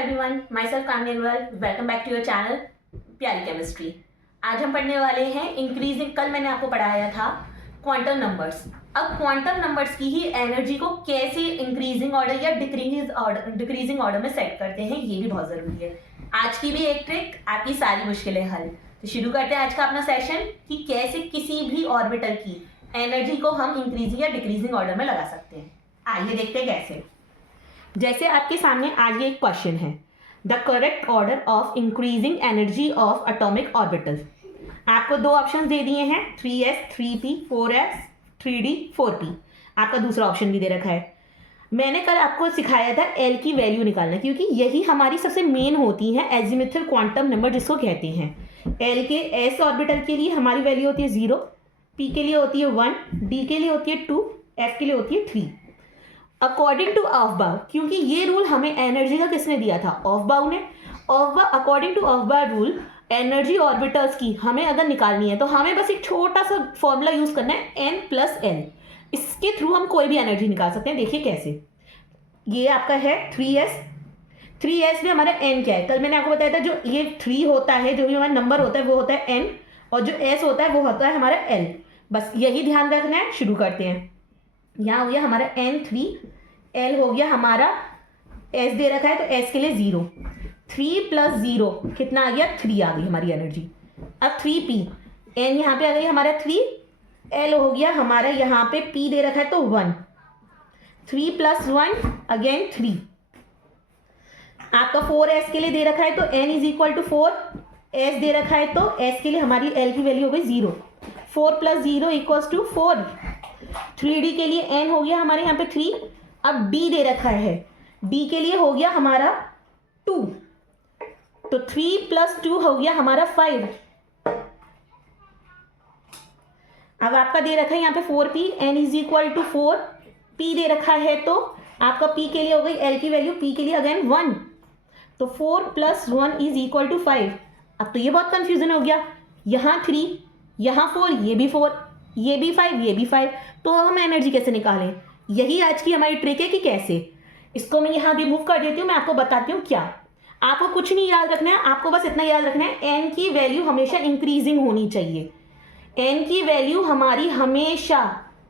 Everyone, myself Kamni Agarwal. Welcome back to your channel प्यारी chemistry. आज हम पढ़ने वाले हैं इंक्रीजिंग। कल मैंने आपको पढ़ाया था क्वांटम नंबर्स। अब क्वांटम नंबर्स की ही एनर्जी को कैसे इंक्रीजिंग ऑर्डर या डिक्रीजिंग ऑर्डर में सेट करते हैं, ये भी बहुत ज़रूरी है। आज की भी एक ट्रिक, आपकी सारी मुश्किलें हल। तो शुरू करते हैं आज का अपना सेशन कि कैसे किसी भी ऑर्बिटल की एनर्जी को हम इंक्रीजिंग या डिक्रीजिंग ऑर्डर में लगा सकते हैं। आइए देखते हैं कैसे। जैसे आपके सामने आज ये एक क्वेश्चन है, the correct order of increasing energy of atomic orbital. आपको दो ऑप्शन दे दिए हैं, 3s 3p 4s 3d 4p। आपका दूसरा ऑप्शन भी दे रखा है। मैंने कल आपको सिखाया था एल की वैल्यू निकालना, क्योंकि यही हमारी सबसे मेन होती है एजिमुथल क्वांटम नंबर जिसको कहते हैं। एल के एस ऑर्बिटल के लिए हमारी वैल्यू होती है 0, पी के लिए होती है 1, डी के लिए होती है 2, एफ के लिए होती है 3। अकॉर्डिंग टू ऑफबाउ, क्योंकि ये रूल हमें एनर्जी का किसने दिया था? ऑफबाउ ने। According to Aufbau rule energy orbitals की हमें अगर निकालनी है तो हमें बस एक छोटा सा फॉर्मूला यूज करना है, n+l। इसके थ्रू हम कोई भी एनर्जी निकाल सकते हैं। देखिए कैसे। ये आपका है 3s में हमारा n क्या है? कल मैंने आपको बताया था जो ये 3 होता है, जो भी हमारा नंबर होता है वो होता है n, और जो s होता है वो होता है हमारा l। बस यही ध्यान रखना है। शुरू करते हैं। यहाँ हो गया हमारा n3, l हो गया हमारा, s दे रखा है तो s के लिए 0। 3 + 0 कितना आ गया? 3 आ गई हमारी एनर्जी। अब 3p, n यहाँ पे आ गई हमारा 3, l हो गया हमारा, यहाँ पे p दे रखा है तो 1। 3 + 1 अगेन 3। आपका 4s के लिए दे रखा है तो n = 4, s दे रखा है तो s के लिए हमारी l की वैल्यू हो गई 0। 4 + 0 = 4। 3d के लिए n हो गया हमारे यहाँ पे 3। अब d दे रखा है, d के लिए हो गया हमारा 2, तो 3 + 2 हो गया हमारा 5। अब आपका दे रखा है यहाँ पे 4p, n = 4, p दे रखा है तो आपका p के लिए हो गई l की वैल्यू, p के लिए अगेन 1, तो 4 + 1 = 5। अब तो ये बहुत कंफ्यूजन हो गया, यहाँ 3, यहाँ 4, ये भी 4, ये भी 5, ये भी 5। तो हम एनर्जी कैसे निकालें? यही आज की हमारी ट्रिक है कि कैसे। इसको मैं यहाँ रिमूव कर देती हूँ, मैं आपको बताती हूँ क्या। आपको कुछ नहीं याद रखना है, आपको बस इतना याद रखना है, n की वैल्यू हमेशा इंक्रीजिंग होनी चाहिए। n की वैल्यू हमारी हमेशा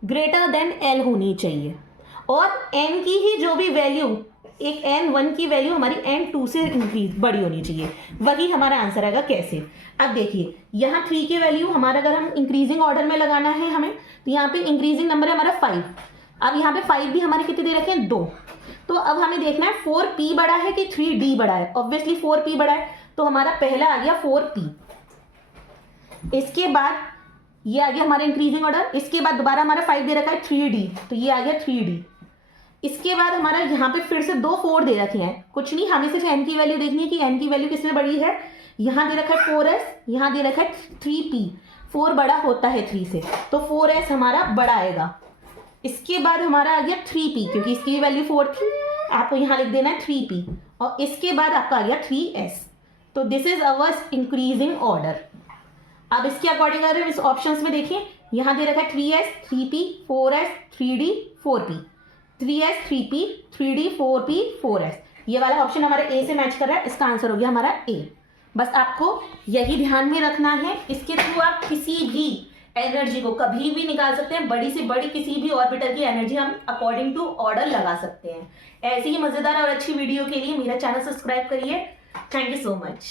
ग्रेटर देन l होनी चाहिए, और n की ही जो भी वैल्यू, एक n1 की वैल्यू हमारी n2 से इंक्रीज बड़ी होनी चाहिए। वही हमारा आंसर आएगा कैसे। अब देखिए, यहाँ 3 की वैल्यू हमारा अगर हम इंक्रीजिंग ऑर्डर में लगाना है हमें, तो यहाँ पे इंक्रीजिंग नंबर है हमारा 5। अब यहाँ पे 5 भी हमारे कितने दे रखे हैं? 2। तो अब हमें देखना है 4p बड़ा है कि 3d बड़ा है। ऑब्वियसली 4p बड़ा है, तो हमारा पहला आ गया 4p। इसके बाद ये आ गया हमारा इंक्रीजिंग ऑर्डर। इसके बाद दोबारा हमारा 5 दे रखा है 3d, तो ये आ गया 3d। इसके बाद हमारा यहाँ पे फिर से 2 4 दे रखे हैं। कुछ नहीं, हमें सिर्फ n की वैल्यू देखनी है कि n की वैल्यू किसमें बड़ी है। यहाँ दे रखा है 4s, यहाँ दे रखा है 3p। 4 बड़ा होता है 3 से, तो 4s हमारा बड़ा आएगा। इसके बाद हमारा आ गया 3p, क्योंकि इसकी वैल्यू 4 थी, आपको यहाँ लिख देना है 3p। और इसके बाद आपका आ गया 3s। तो this is our increasing order. अब इसके अकॉर्डिंग अगर इस ऑप्शंस में देखिए, यहाँ दे रखा है 3s 3p 4s 3d 4p, 3s 3p 3d 4p 4s। ये वाला ऑप्शन हमारा ए से मैच कर रहा है, इसका आंसर हो गया हमारा ए। बस आपको यही ध्यान में रखना है। इसके थ्रू आप किसी भी एनर्जी को कभी भी निकाल सकते हैं। बड़ी से बड़ी किसी भी ऑर्बिटल की एनर्जी हम अकॉर्डिंग टू ऑर्डर लगा सकते हैं। ऐसी ही मज़ेदार और अच्छी वीडियो के लिए मेरा चैनल सब्सक्राइब करिए। Thank you so much.